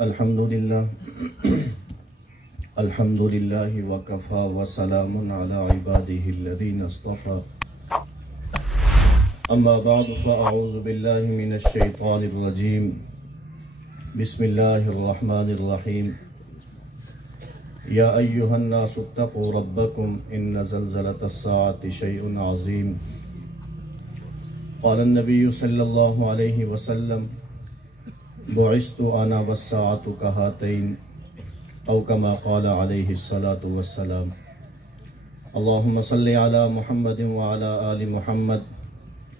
الحمدللہ الحمدللہ وکفا وسلام علی عبادہ الذین اصطفى اما بعد فاعوذ باللہ من الشیطان الرجیم بسم اللہ الرحمن الرحیم یا ایہا الناس اتقوا ربکم ان زلزلۃ الساعۃ شیء عظیم قال النبی صلی اللہ علیہ وسلم بعثت انا والساعة كهاتين او كما قال عليه الصلاة والسلام اللهم صل على محمد وعلى آل محمد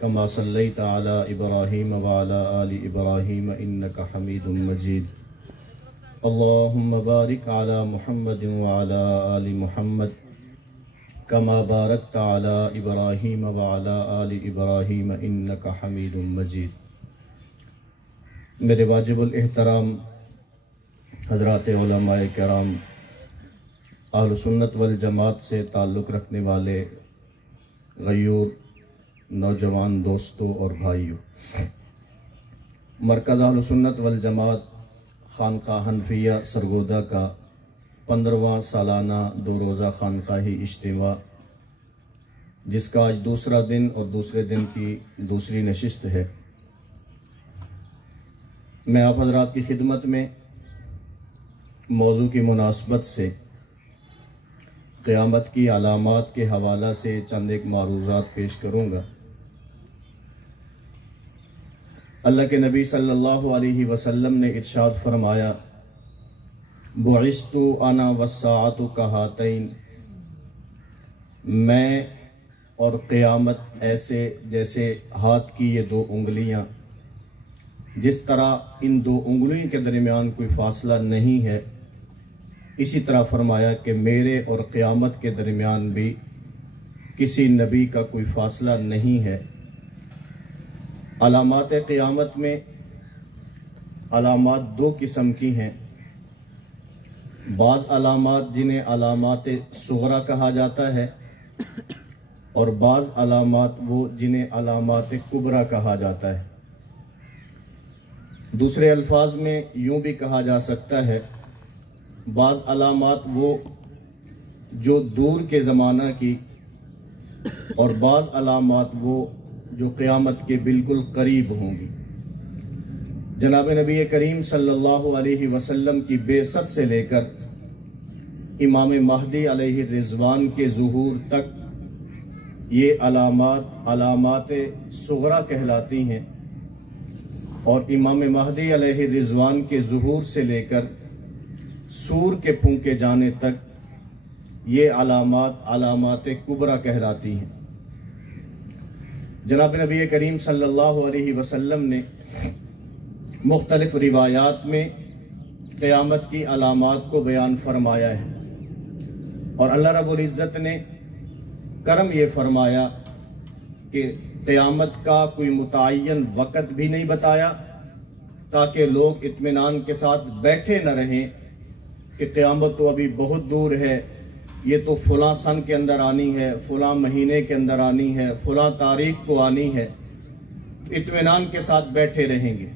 كما صليت على إبراهيم وعلى آل إبراهيم إنك حميد مجيد اللهم بارك على محمد وعلى آل محمد كما باركت على إبراهيم وعلى آل إبراهيم إنك حميد مجيد میرے واجب الاحترام حضرات علماء کرام، اہل سنت والجماعت سے تعلق رکھنے والے غیور نوجوان دوستوں اور بھائیوں، مرکز اہل سنت والجماعت خانقاہ حنفیہ سرگودا کا 15واں سالانہ 2 روزہ خانقاہی اجتماع، جس کا آج دوسرا دن اور دوسرے دن کی دوسری نشست ہے، میں آپ حضرات کی خدمت میں موضوع کی مناسبت سے قیامت کی علامات کے حوالہ سے چند ایک معروضات پیش کروں گا۔ اللہ کے نبی صلی اللہ علیہ وسلم نے ارشاد فرمایا بعثت انا والساعۃ کہاتین، میں اور قیامت ایسے جیسے ہاتھ کی یہ 2 انگلیاں، جس طرح ان 2 انگلیوں کے درمیان کوئی فاصلہ نہیں ہے، اسی طرح فرمایا کہ میرے اور قیامت کے درمیان بھی کسی نبی کا کوئی فاصلہ نہیں ہے۔ علامات قیامت میں علامات 2 قسم کی ہیں، بعض علامات جنہیں علامات صغرا کہا جاتا ہے اور بعض علامات وہ جنہیں علامات کبریٰ کہا جاتا ہے۔ دوسرے الفاظ میں یوں بھی کہا جا سکتا ہے، بعض علامات وہ جو دور کے زمانہ کی اور بعض علامات وہ جو قیامت کے بالکل قریب ہوں گی۔ جناب نبی کریم صلی اللہ علیہ وسلم کی بعثت سے لے کر امام مہدی علیہ الرضوان کے ظہور تک یہ علامات صغرا کہلاتی ہیں، اور امام مہدی علیہ الرضوان کے ظہور سے لے کر سور کے پھونکے جانے تک یہ علامات کبریٰ کہلاتی ہیں۔ جناب نبی کریم صلی اللہ علیہ وسلم نے مختلف روایات میں قیامت کی علامات کو بیان فرمایا ہے، اور اللہ رب العزت نے کرم یہ فرمایا کہ قیامت کا کوئی متعین وقت بھی نہیں بتایا، تاکہ لوگ اطمینان کے ساتھ بیٹھے نہ رہیں کہ قیامت تو ابھی بہت دور ہے، یہ تو فلاں سن کے اندر آنی ہے، فلاں مہینے کے اندر آنی ہے، فلاں تاریخ کو آنی ہے، اطمینان کے ساتھ بیٹھے رہیں گے۔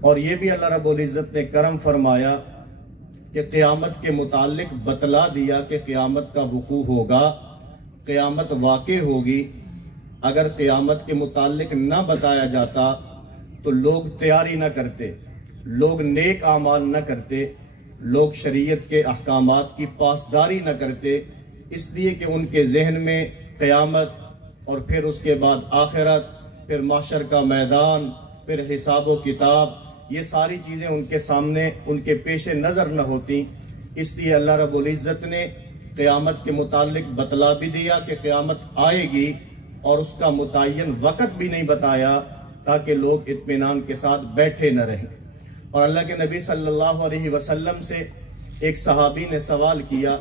اور یہ بھی اللہ رب العزت نے کرم فرمایا کہ قیامت کے متعلق بتلا دیا کہ قیامت کا وقوع ہوگا، قیامت واقع ہوگی۔ اگر قیامت کے متعلق نہ بتایا جاتا تو لوگ تیاری نہ کرتے، لوگ نیک اعمال نہ کرتے، لوگ شریعت کے احکامات کی پاسداری نہ کرتے، اس لیے کہ ان کے ذہن میں قیامت اور پھر اس کے بعد آخرت، پھر محشر کا میدان، پھر حساب و کتاب، یہ ساری چیزیں ان کے سامنے ان کے پیش نظر نہ ہوتی۔ اس لیے اللہ رب العزت نے قیامت کے متعلق بتلا بھی دیا کہ قیامت آئے گی، اور اس کا متعین وقت بھی نہیں بتایا تاکہ لوگ اطمینان کے ساتھ بیٹھے نہ رہیں۔ اور اللہ کے نبی صلی اللہ علیہ وسلم سے ایک صحابی نے سوال کیا،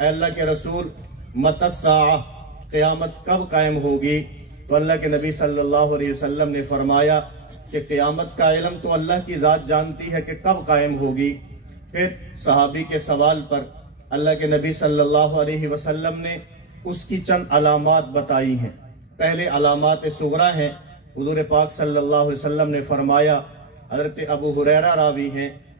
اے اللہ کے رسول متی الساعہ، قیامت کب قائم ہوگی؟ تو اللہ کے نبی صلی اللہ علیہ وسلم نے فرمایا کہ قیامت کا علم تو اللہ کی ذات جانتی ہے کہ کب قائم ہوگی۔ پھر صحابی کے سوال پر اللہ کے نبی صلی اللہ علیہ وسلم نے اس کی چند علامات بتائی ہیں۔ پہلے علامات صغرا ہیں، حضور پاک صلی اللہ علیہ وسلم نے فرمایا، حضرت ابو ہریرہ راوی ہیں،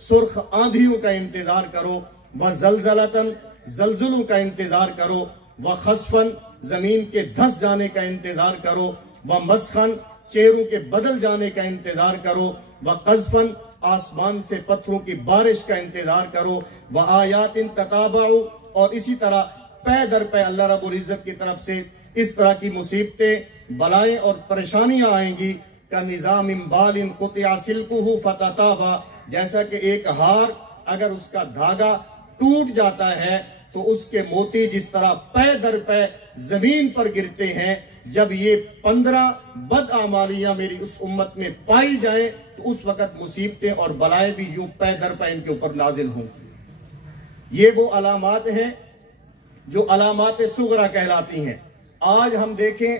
سرخ آندھیوں کا انتظار کرو، وزلزلتن زلزلوں کا انتظار کرو، وخسفن زمین کے دھس جانے کا انتظار کرو، ومسخن چہروں کے بدل جانے کا انتظار کرو، وقذفن آسمان سے پتھروں کی بارش کا انتظار کرو، وآیات تتابعوا اور اسی طرح پے در پے اللہ رب العزت کی طرف سے اس طرح کی مصیبتیں، بلائیں اور پریشانیاں آئیں گی، کَنِظَامٍ بَالٍ قُطِعَ سِلْكُهُ فَتَتَابَا، جیسا کہ ایک ہار اگر اس کا دھاگا ٹوٹ جاتا ہے تو اس کے موتی جس طرح پے در پے زمین پر گرتے ہیں، جب یہ 15 بدعمالیاں میری اس امت میں پائی جائیں تو اس وقت مصیبتیں اور بلائیں بھی یوں پے در پے ان کے اوپر نازل ہوں۔ یہ وہ علامات ہیں جو علامات صغرا کہلاتی ہیں۔ آج ہم دیکھیں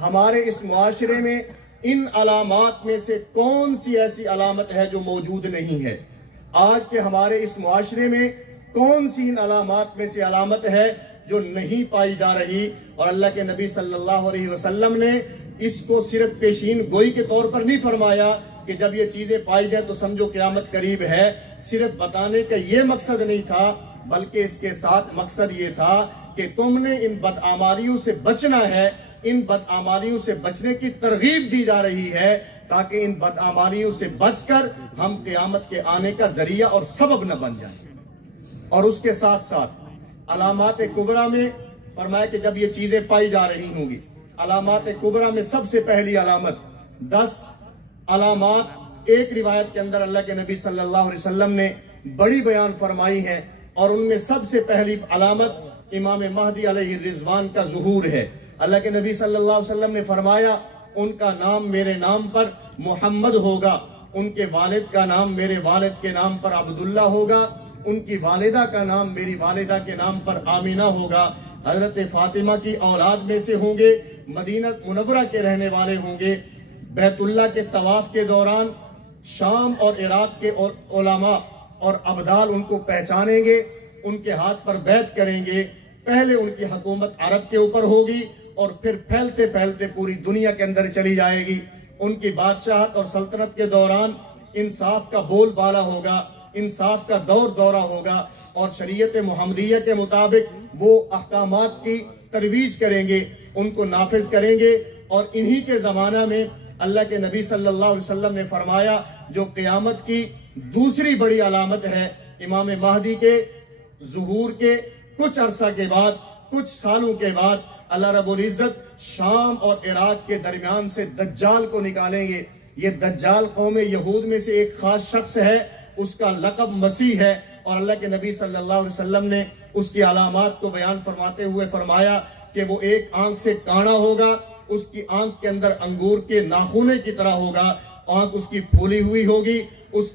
ہمارے اس معاشرے میں ان علامات میں سے کون سی ایسی علامت ہے جو موجود نہیں ہے؟ آج کے ہمارے اس معاشرے میں کون سی ان علامات میں سے علامت ہے جو نہیں پائی جا رہی؟ اور اللہ کے نبی صلی اللہ علیہ وسلم نے اس کو صرف پیشین گوئی کے طور پر نہیں فرمایا کہ جب یہ چیزیں پائی جائیں تو سمجھو قیامت قریب ہے، صرف بتانے کا یہ مقصد نہیں تھا، بلکہ اس کے ساتھ مقصد یہ تھا کہ تم نے ان بدعمالیوں سے بچنا ہے، ان بدعمالیوں سے بچنے کی ترغیب دی جا رہی ہے تاکہ ان بدعمالیوں سے بچ کر ہم قیامت کے آنے کا ذریعہ اور سبب نہ بن جائیں۔ اور اس کے ساتھ ساتھ علامات کبریٰ میں فرمایا کہ جب یہ چیزیں پائی جا رہی ہوں گی، علامات کبریٰ میں سب سے پہلی علامت 10 علامات ایک روایت کے اندر اللہ کے نبی صلی اللہ علیہ وسلم نے بڑی بیان فرمائی ہیں، اور ان میں سب سے پہلی علامت امام مہدی علیہ الرضوان کا ظہور ہے۔ اللہ کے نبی صلی اللہ علیہ وسلم نے فرمایا ان کا نام میرے نام پر محمد ہوگا، ان کے والد کا نام میرے والد کے نام پر عبداللہ ہوگا، ان کی والدہ کا نام میری والدہ کے نام پر آمینہ ہوگا، حضرت فاطمہ کی اولاد میں سے ہوں گے، مدینہ منورہ کے رہنے والے ہوں گے، بیت اللہ کے طواف کے دوران شام اور عراق کے علماء اور ابدال ان کو پہچانیں گے، ان کے ہاتھ پر بیعت کریں گے، پہلے ان کی حکومت عرب کے اوپر ہوگی اور پھر پھیلتے پھیلتے پوری دنیا کے اندر چلی جائے گی۔ ان کی بادشاہت اور سلطنت کے دوران انصاف کا بول بالا ہوگا، انصاف کا دورہ ہوگا، اور شریعت محمدیہ کے مطابق وہ احکامات کی ترویج کریں گے، ان کو نافذ کریں گے۔ اور انہی کے زمانہ میں اللہ کے نبی صلی اللہ علیہ وسلم نے فرمایا جو قیامت کی دوسری بڑی علامت ہے، امام مہدی کے ظہور کے کچھ عرصہ کے بعد، کچھ سالوں کے بعد اللہ رب العزت شام اور عراق کے درمیان سے دجال کو نکالیں گے۔ یہ دجال قوم یہود میں سے ایک خاص شخص ہے، اس کا لقب مسیح ہے، اور اللہ کے نبی صلی اللہ علیہ وسلم نے اس کی علامات کو بیان فرماتے ہوئے فرمایا کہ وہ ایک آنکھ سے کانا ہوگا، اس کی آنکھ کے اندر انگور کے ناخونے کی طرح ہوگا، آنکھ اس کی پھولی ہوئی ہوگی، اس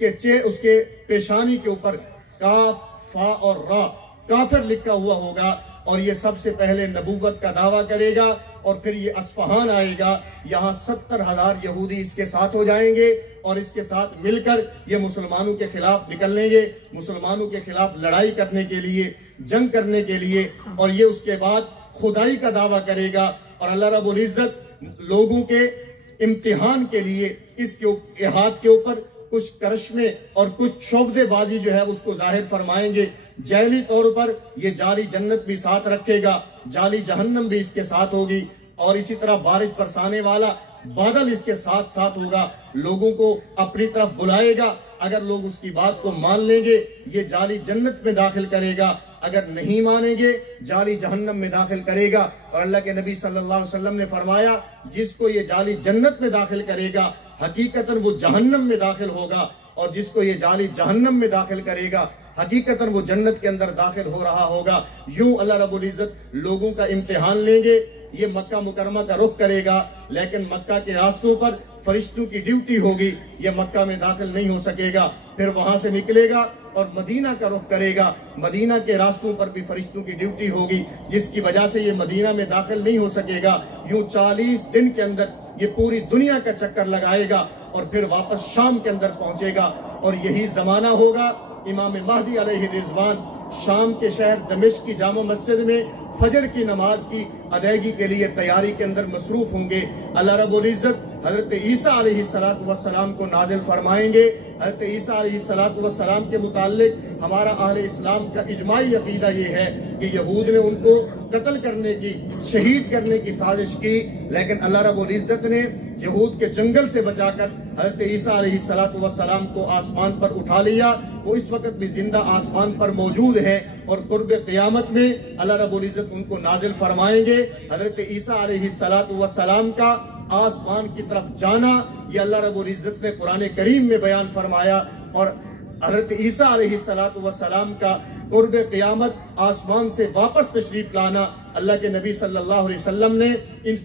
کے پیشانی کے اوپر کاف فا اور را کافر لکھا ہوا ہوگا، اور یہ سب سے پہلے نبوت کا دعویٰ کرے گا، اور پھر یہ اصفہان آئے گا، یہاں 70,000 یہودی اس کے ساتھ ہو جائیں گے، اور اس کے ساتھ مل کر یہ مسلمانوں کے خلاف نکلیں گے، مسلمانوں کے خلاف لڑائی کرنے کے لیے، جنگ کرنے کے لیے، اور یہ اس کے بعد خدائی کا دعویٰ کرے گا، اور اللہ رب العزت لوگوں کے امتحان کے لیے اس کے ہاتھ کے اوپر کچھ کرشمے اور کچھ شعبدے بازی جو ہے اس کو ظاہر فرمائیں گے۔ جعلی طور پر یہ جعلی جنت بھی ساتھ رکھے گا، جعلی جہنم بھی اس کے ساتھ ہوگی، اور اسی طرح بارش برسانے والا بادل اس کے ساتھ ساتھ ہوگا، لوگوں کو اپنی طرف بلائے گا، اگر لوگ اس کی بات کو مان لیں گے یہ جعلی جنت میں داخل کرے گا، اگر نہیں مانیں گے جعلی جہنم میں داخل کرے گا۔ اور اللہ کے نبی صلی اللہ علیہ وسلم نے فرمایا جس کو یہ جعلی جنت میں داخل کرے گا حقیقتاً وہ جہنم میں داخل ہوگا، اور جس کو یہ جعلی جہنم میں داخل کرے گا حقیقتاً وہ جنت کے اندر داخل ہو رہا ہوگا۔ یوں اللہ رب العزت لوگوں کا امتحان لیں گے، یہ مکہ مکرمہ کا رخ کرے گا، لیکن مکہ کے راستوں پر فرشتوں کی ڈیوٹی ہوگی، یہ مکہ میں داخل نہیں ہو سکے گا، پھر وہاں سے نکلے گا اور مدینہ کا رخ کرے گا، مدینہ کے راستوں پر بھی فرشتوں کی ڈیوٹی ہوگی، جس کی وجہ سے یہ مدینہ میں داخل نہیں ہو سکے گا۔ یوں 40 دن کے اندر یہ پوری دنیا کا چکر لگائے گا اور پھر واپس شام کے اندر پہنچے گا، اور یہی زمانہ ہوگا امام مہدی علیہ الرضوان شام کے شہر دمشق کی جامع مسجد میں فجر کی نماز کی ادائیگی کے لیے تیاری کے اندر مصروف ہوں گے۔ اللہ رب العزت حضرت عیسیٰ علیہ السلام کو نازل فرمائیں گے حضرت عیسیٰ علیہ السلام کے متعلق ہمارا اہل اسلام کا اجماعی عقیدہ یہ ہے کہ یہود نے ان کو قتل کرنے کی، شہید کرنے کی سازش کی، لیکن اللہ رب العزت نے یہود کے جنگل سے بچا کر حضرت عیسیٰ علیہ السلام کو آسمان پر اٹھا لیا۔ وہ اس وقت بھی زندہ آسمان پر موجود ہے اور قرب قیامت میں اللہ رب العزت ان کو نازل فرمائیں گے۔ حضرت عیسیٰ علیہ السلام کا آسمان کی طرف جانا یہ اللہ رب العزت نے قرآن کریم میں بیان فرمایا، اور حضرت عیسیٰ علیہ السلام کا قرب قیامت آسمان سے واپس تشریف لانا اللہ کے نبی صلی اللہ علیہ وسلم نے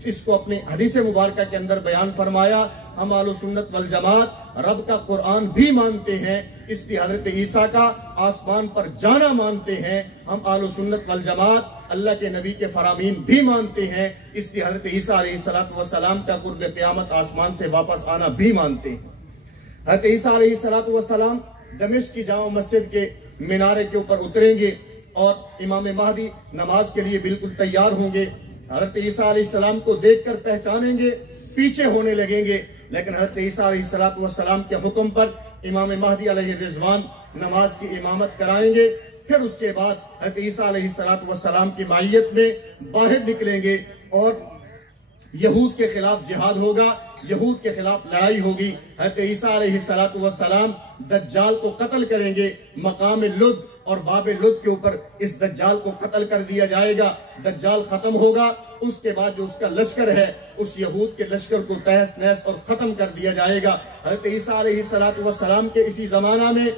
اس کو اپنے حدیث مبارکہ کے اندر بیان فرمایا۔ ہم اہل سنت والجماعت رب کا قرآن بھی مانتے ہیں، اس لیے حضرت عیسیٰ کا آسمان پر جانا مانتے ہیں۔ ہم اہل سنت والجماعت اللہ کے نبی کے فرامین بھی مانتے ہیں، اس لیے حضرت عیسیٰ علیہ السلام کا قرب قیامت آسمان سے واپس آنا بھی مانتے ہیں۔ حضرت عیسیٰ علیہ السلام دمشق کی جامع مسجد کے مینارے کے اوپر اتریں گے اور امام مہدی نماز کے لیے بالکل تیار ہوں گے۔ حضرت عیسیٰ علیہ السلام کو دیکھ کر پہچانیں گے، پیچھے ہونے لگیں گے، لیکن حضرت عیسیٰ علیہ السلام کے حکم پر امام مہدی علیہ الرضوان نماز کی امامت کرائیں گے۔ پھر اس کے بعد حضرت عیسیٰ علیہ السلام کی معیت میں باہر نکلیں گے اور یہود کے خلاف جہاد ہوگا، یہود کے خلاف لڑائی ہوگی۔ حضرت عیسیٰ علیہ السلام دجال کو قتل کریں گے، مقام لد اور باب لد کے اوپر اس دجال کو قتل کر دیا جائے گا۔ دجال ختم ہوگا، اس کے بعد جو اس کا لشکر ہے اس یہود کے لشکر کو تہس نہس اور ختم کر دیا جائے گا۔ حضرت عیسیٰ علیہ السلام کے اسی زمانہ میں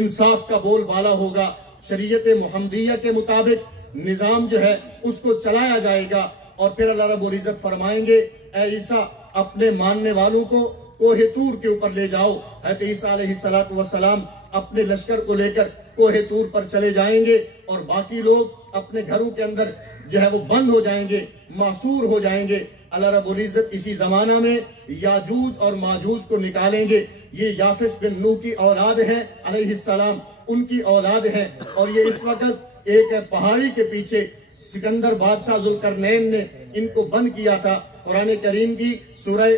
انصاف کا بول بالا ہوگا، شریعت محمدیہ کے مطابق نظام جو ہے اس کو چلایا جائے گا، اور پھر اللہ رب العزت فرمائیں گے اے عیسیٰ اپنے ماننے والوں کو کوہ طور کے اوپر لے جاؤ۔ حضرت عیسیٰ علیہ السلام اپنے لشکر کو لے کر کوہ طور پر چلے جائیں گے، اور باقی لوگ اپنے گھروں کے اندر جو ہے وہ بند ہو جائیں گے، معصور ہو جائیں گے۔ اللہ رب العزت اسی زمانہ میں یاجوج اور ماجوج کو نکالیں گے۔ یہ یافس بن نوح کی اولاد ہیں علیہ السلام، ان کی اولاد ہیں، اور یہ اس وقت ایک پہاڑی کے پیچھے سکندر بادشاہ ذوالقرنین نے ان کو بند کیا تھا۔ قرآن کریم کی سورہ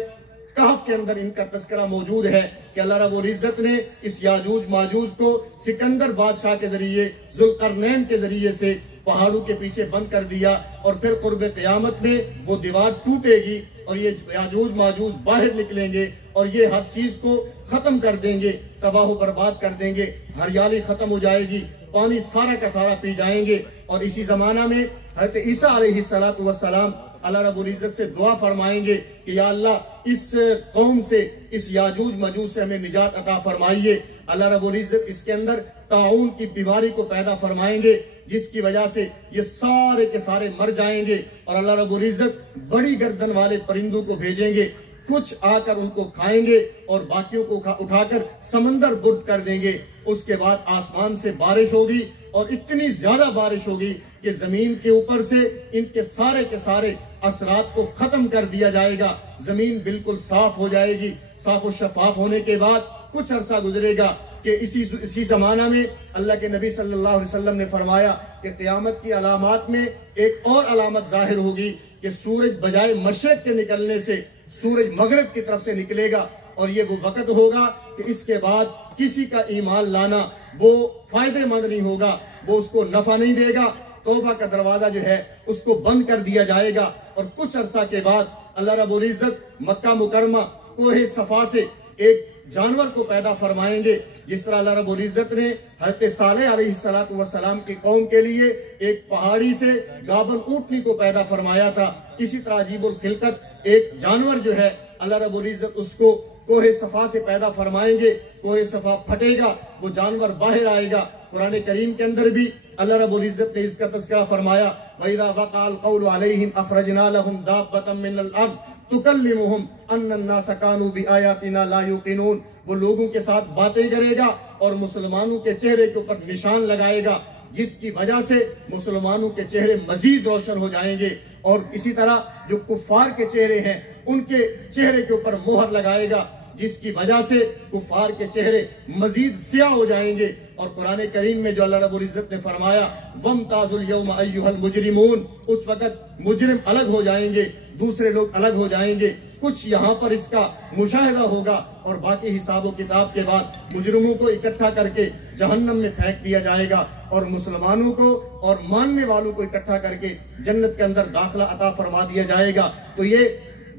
کہف کے اندر ان کا تذکرہ موجود ہے کہ اللہ رب العزت نے اس یاجوج ماجوج کو سکندر بادشاہ کے ذریعے، ذوالقرنین کے ذریعے سے پہاڑوں کے پیچھے بند کر دیا، اور پھر قرب قیامت میں وہ دیوار ٹوٹے گی اور یہ یاجوج ماجوج باہر نکلیں گے اور یہ ہر چیز کو ختم کر دیں گے، تباہ و برباد کر دیں گے، ہریالی ختم ہو جائے گی، پانی سارا کا سارا پی جائیں گے۔ اور اسی زمانہ میں حضرت عیسیٰ علیہ السلام اللہ رب العزت سے دعا فرمائیں گے کہ یا اللہ اس قوم سے، اس یاجوج ماجوج سے ہمیں نجات عطا فرمائیے۔ اللہ رب العزت اس کے اندر طاعون کی بیماری کو پیدا فرمائیں گے، جس کی وجہ سے یہ سارے کے سارے مر جائیں گے، اور اللہ رب العزت بڑی گردن والے پرندوں کو بھیجیں گے، کچھ آ کر ان کو کھائیں گے اور باقیوں کو اٹھا کر سمندر برد کر دیں گے۔ اس کے بعد آسمان سے بارش ہوگی، اور اتنی زیادہ بارش ہوگی کہ زمین کے اوپر سے ان کے سارے اثرات کو ختم کر دیا جائے گا، زمین بالکل صاف ہو جائے گی۔ صاف و شفاف ہونے کے بعد کچھ عرصہ گزرے گا کہ اسی زمانہ میں اللہ کے نبی صلی اللہ علیہ وسلم نے فرمایا کہ قیامت کی علامات میں ایک اور علامت ظاہر ہوگی کہ سورج بجائے مشرق کے نکلنے سے سورج مغرب کی طرف سے نکلے گا، اور یہ وہ وقت ہوگا کہ اس کے بعد کسی کا ایمان لانا وہ فائدے مند نہیں ہوگا، وہ اس کو نفع نہیں دے گا۔ توبہ کا دروازہ جو ہے اس کو بند کر دیا جائے گا، اور کچھ عرصہ کے بعد اللہ رب العزت مکہ مکرمہ کوہ صفا سے ایک جانور کو پیدا فرمائیں گے، جس طرح اللہ رب العزت نے حضرت صالح علیہ السلام کی قوم کے لیے ایک پہاڑی سے گابن اونٹنی کو پیدا فرمایا تھا۔ اسی طرح عجیب الخلقت ایک جانور جو ہے اللہ رب العزت اس کو کوہ صفا سے پیدا فرمائیں گے، کوہ صفا پھٹے گا، وہ جانور باہر آئے گا۔ قرآن کریم کے اندر بھی اللہ رب العزت نے اس کا تذکرہ فرمایا وَإِذَا وَقَعَ الْقَوْلُ عَلَيْهِمْ أَخْرَجْنَا لَهُمْ دَابَّةً مِّنَ الْأَرْضِ تُكَلِّمُهُمْ أَنَّ النَّاسَ كَانُوا بِآيَاتِنَا لَا يُوقِنُونَ۔ وہ لوگوں کے ساتھ باتیں کرے گا اور مسلمانوں کے چہرے کے اوپر نشان لگائے گا، جس کی وجہ سے مسلمانوں کے چہرے مزید روشن ہو جائیں گے، اور اسی طرح جو کفار کے چہرے ہیں ان کے چہرے کے اوپر مہر لگائے گا، جس کی وجہ سے کفار کے چہرے مزید سیاہ ہو جائیں گے۔ اور قرآن کریم میں جو اللہ رب العزت نے فرمایا وَامْتَازُوا الْيَوْمَ أَيُّهَا الْمُجْرِمُونَ، اس وقت مجرم الگ ہو جائیں گے، دوسرے لوگ الگ ہو جائیں گے۔ کچھ یہاں پر اس کا مشاہدہ ہوگا اور باقی حساب و کتاب کے بعد مجرموں کو اکٹھا کر کے جہنم میں پھینک دیا جائے گا اور مسلمانوں کو اور ماننے والوں کو اکٹھا کر کے جنت کے اندر داخلہ عطا فرما دیا جائے گا۔ تو یہ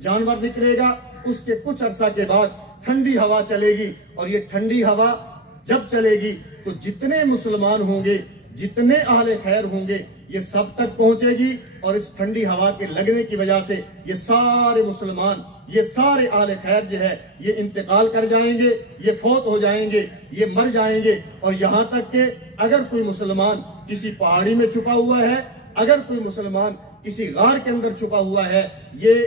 جانور نکلے گا، اس کے کچھ عرصہ کے بعد ٹھنڈی ہوا چلے گی، اور یہ ٹھنڈی ہوا جب چلے گی تو جتنے مسلمان ہوں گے، جتنے اہل خیر ہوں گے، یہ سب تک پہنچے گی، اور اس ٹھنڈی ہوا کے لگنے کی وجہ سے یہ سارے مسلمان، یہ سارے اہل خیر جو ہے یہ انتقال کر جائیں گے، یہ فوت ہو جائیں گے، یہ مر جائیں گے۔ اور یہاں تک کہ اگر کوئی مسلمان کسی پہاڑی میں چھپا ہوا ہے، اگر کوئی مسلمان کسی غار کے اندر چھپا ہوا ہے، یہ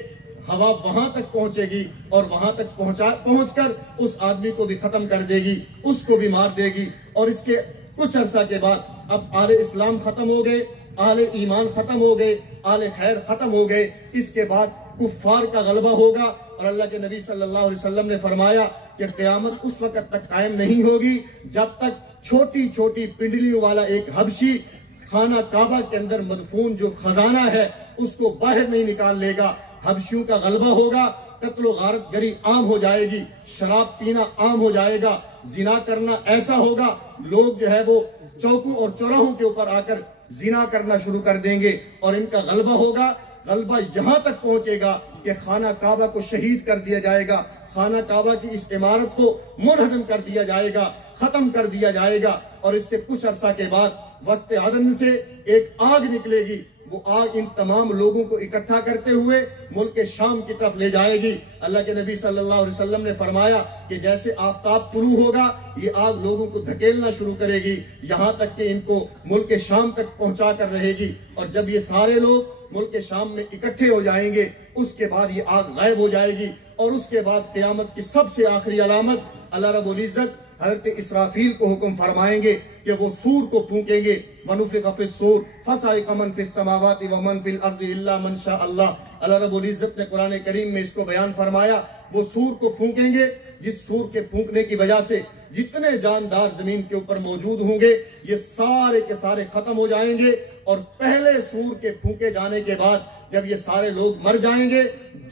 ہوا وہاں تک پہنچے گی اور وہاں تک پہنچ کر اس آدمی کو بھی ختم کر دے گی، اس کو بھی مار دے گی۔ اور اس کے کچھ عرصہ کے بعد اب اہل اسلام ختم ہو گئے، اہل ایمان ختم ہو گئے، اہل خیر ختم ہو گئے۔ اس کے بعد کفار کا غلبہ ہوگا، اور اللہ کے نبی صلی اللہ علیہ وسلم نے فرمایا کہ قیامت اس وقت تک قائم نہیں ہوگی جب تک چھوٹی چھوٹی پنڈلیوں والا ایک حبشی خانہ کعبہ کے اندر مدفون جو خزانہ ہے اس کو باہر نہیں نکال لے گا۔ حبشیوں کا غلبہ ہوگا، قتل و غارت گری عام ہو جائے گی، شراب پینا عام ہو جائے گا، زنا کرنا ایسا ہوگا، لوگ جو ہے وہ چوکوں اور چوراہوں کے اوپر آ کر زنا کرنا شروع کر دیں گے، اور ان کا غلبہ ہوگا۔ غلبہ یہاں تک پہنچے گا کہ خانہ کعبہ کو شہید کر دیا جائے گا، خانہ کعبہ کی اس عمارت کو منہدم کر دیا جائے گا، ختم کر دیا جائے گا۔ اور اس کے کچھ عرصہ کے بعد وسط عدن سے ایک آگ نکلے گی، وہ آگ ان تمام لوگوں کو اکٹھا کرتے ہوئے ملک شام کی طرف لے جائے گی۔ اللہ کے نبی صلی اللہ علیہ وسلم نے فرمایا کہ جیسے آفتاب طلوع ہوگا یہ آگ لوگوں کو دھکیلنا شروع کرے گی، یہاں تک کہ ان کو ملک شام تک پہنچا کر رہے گی۔ اور جب یہ سارے لوگ ملک شام میں اکٹھے ہو جائیں گے اس کے بعد یہ آگ غائب ہو جائے گی، اور اس کے بعد قیامت کی سب سے آخری علامت اللہ رب العزت حضرت اسرافیل کو حکم فرمائیں گے کہ وہ سور کو پھونکیں گے۔ وَنُفِخَ فِي الصُّورِ فَصَعِقَ مَن فِي السَّمَاوَاتِ وَمَن فِي الْأَرْضِ إِلَّا مَن شَاءَ اللَّهُ۔ اللہ رب العزت نے قرآن کریم میں اس کو بیان فرمایا، وہ سور کو پھونکیں گے، جس سور کے پھونکنے کی وجہ سے جتنے جاندار زمین کے اوپر موجود ہوں گے یہ سارے کے سارے ختم ہو جائیں گے۔ اور پہلے سور کے پھونکے جانے کے بعد جب یہ سارے لوگ مر جائیں گے،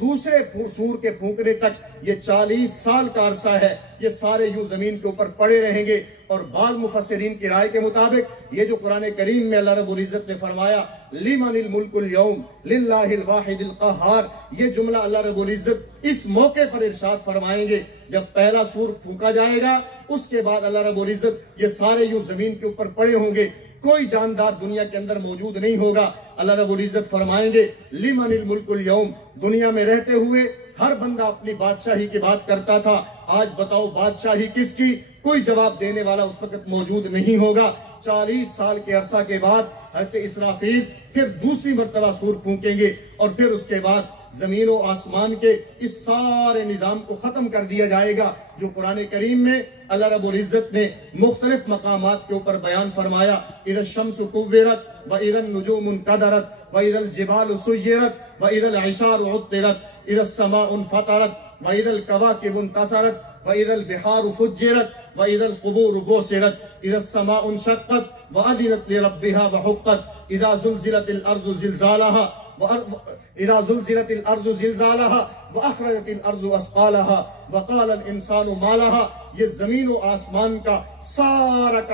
دوسرے سور کے پھونکنے تک یہ 40 سال کا عرصہ ہے، یہ سارے یوں زمین کے اوپر پڑے رہیں گے۔ اور بعض مفسرین کی رائے کے مطابق یہ جو قرآن کریم میں اللہ رب العزت نے فرمایا لمن الملک اليوم للہ الواحد القہار، یہ جملہ اللہ رب العزت اس موقع پر ارشاد فرمائیں گے جب پہلا سور پھونکا جائے گا، اس کے بعد اللہ رب العزت یہ سارے یوں زمین کے اوپر پڑے ہوں گے، کوئی جاندار دنیا کے اندر موجود نہیں ہوگا۔ اللہ رب العزت فرمائیں گے لمن الملک اليوم، دنیا میں رہتے ہوئے ہر بندہ اپنی بادشاہی کی بات کرتا تھا، آج بتاؤ بادشاہی کس کی؟ کوئی جواب دینے والا اس وقت موجود نہیں ہوگا۔ 40 سال کے عرصہ کے بعد حضرت اسرافیل پھر دوسری مرتبہ سور پھونکیں گے، اور پھر اس کے بعد زمین و آسمان کے اس سارے نظام کو ختم کر دیا جائے گا جو قرآن کریم میں اللہ رب العزت نے مختلف مقامات کے اوپر بیان فرمایا۔ اذا الشمس كورت واذا النجوم انكدرت واذا الجبال سيرت واذا العشار عطلت اذا السماء انفطرت واذا الكواكب انتصرت واذا البحار فجرت واذا القبور بعثرت اذا السماء انشقت واذنت لربها وحقت اذا زلزلت الارض زلزالها اذا زلزلت الارض زلزالها واخرجت الارض اثقالها وقال الانسان ما لها، یہ زمین و آسمان کا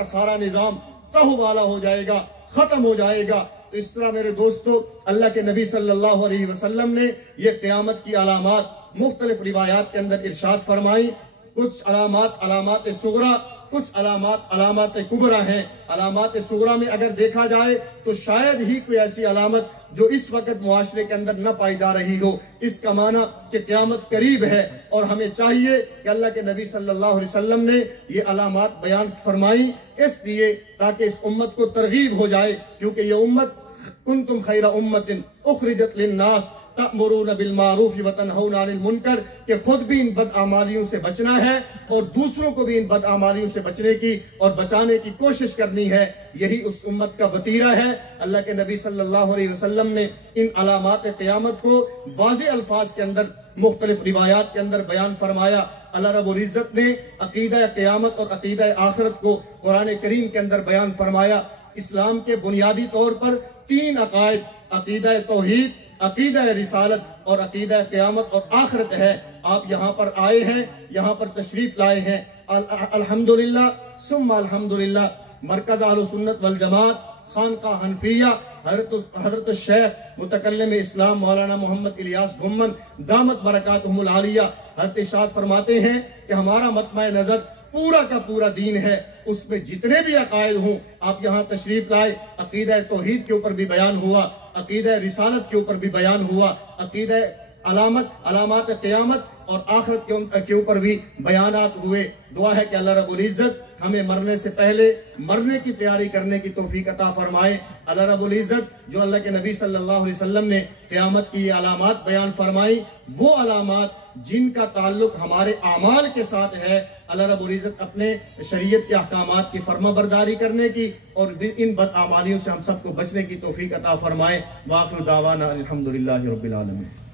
سارا نظام تہو والا ہو جائے گا، ختم ہو جائے گا۔ تو اس طرح میرے دوستو اللہ کے نبی صلی اللہ علیہ وسلم نے یہ قیامت کی علامات مختلف روایات کے اندر ارشاد فرمائی۔ کچھ علامات صغرا، کچھ علامات کبرا ہیں۔ علامات صغرا میں اگر دیکھا جائے تو شاید ہی کوئی ایسی علامت جو اس وقت معاشرے کے اندر نہ پائی جا رہی ہو، اس کا معنی کہ قیامت قریب ہے، اور ہمیں چاہیے کہ اللہ کے نبی صلی اللہ علیہ وسلم نے یہ علامات بیان فرمائی اس لیے تاکہ اس امت کو ترغیب ہو جائے، کیونکہ یہ امت کنتم خیر امت اخرجت للناس تأمرون بالمعروف وتنہون عن المنکر، کہ خود بھی ان بدعمالیوں سے بچنا ہے اور دوسروں کو بھی ان بدعمالیوں سے بچنے کی اور بچانے کی کوشش کرنی ہے۔ یہی اس امت کا وتیرہ ہے۔ اللہ کے نبی صلی اللہ علیہ وسلم نے ان علامات قیامت کو واضح الفاظ کے اندر مختلف روایات کے اندر بیان فرمایا۔ اللہ رب العزت نے عقیدہ قیامت اور عقیدہ آخرت کو قرآن کریم کے اندر بیان فرمایا۔ اسلام کے بنیادی طور پر 3 عقائد، عقیدہ توحید، عقیدہ رسالت اور عقیدہ قیامت اور آخرت ہے۔ آپ یہاں پر آئے ہیں، یہاں پر تشریف لائے ہیں، الحمدللہ ثم الحمدللہ۔ مرکز اہل سنت والجماعت خانقاہ حنفیہ حضرت الشیخ متکلم اسلام مولانا محمد الیاس گھمن دامت برکاتہم العالیہ حضرت ارشاد فرماتے ہیں کہ ہمارا مطمع نظر پورا کا پورا دین ہے، اس میں جتنے بھی عقائد ہوں آپ یہاں تشریف لائے۔ عقیدہ توحید کے اوپر بھی بیان ہوا، عقیدہ رسالت کے اوپر بھی بیان ہوا، عقیدہ علامات قیامت اور آخرت کے اوپر بھی بیانات ہوئے۔ دعا ہے کہ اللہ رب العزت ہمیں مرنے سے پہلے مرنے کی تیاری کرنے کی توفیق عطا فرمائے۔ اللہ رب العزت جو اللہ کے نبی صلی اللہ علیہ وسلم نے قیامت کی علامات بیان فرمائی، وہ علامات جن کا تعلق ہمارے اعمال کے ساتھ ہے، اللہ رب العزت اپنے شریعت کے احکامات کی فرما برداری کرنے کی اور ان بدعمالیوں سے ہم سب کو بچنے کی توفیق عطا فرمائے۔ وآخر دعوانا الحمدللہ رب العالمین۔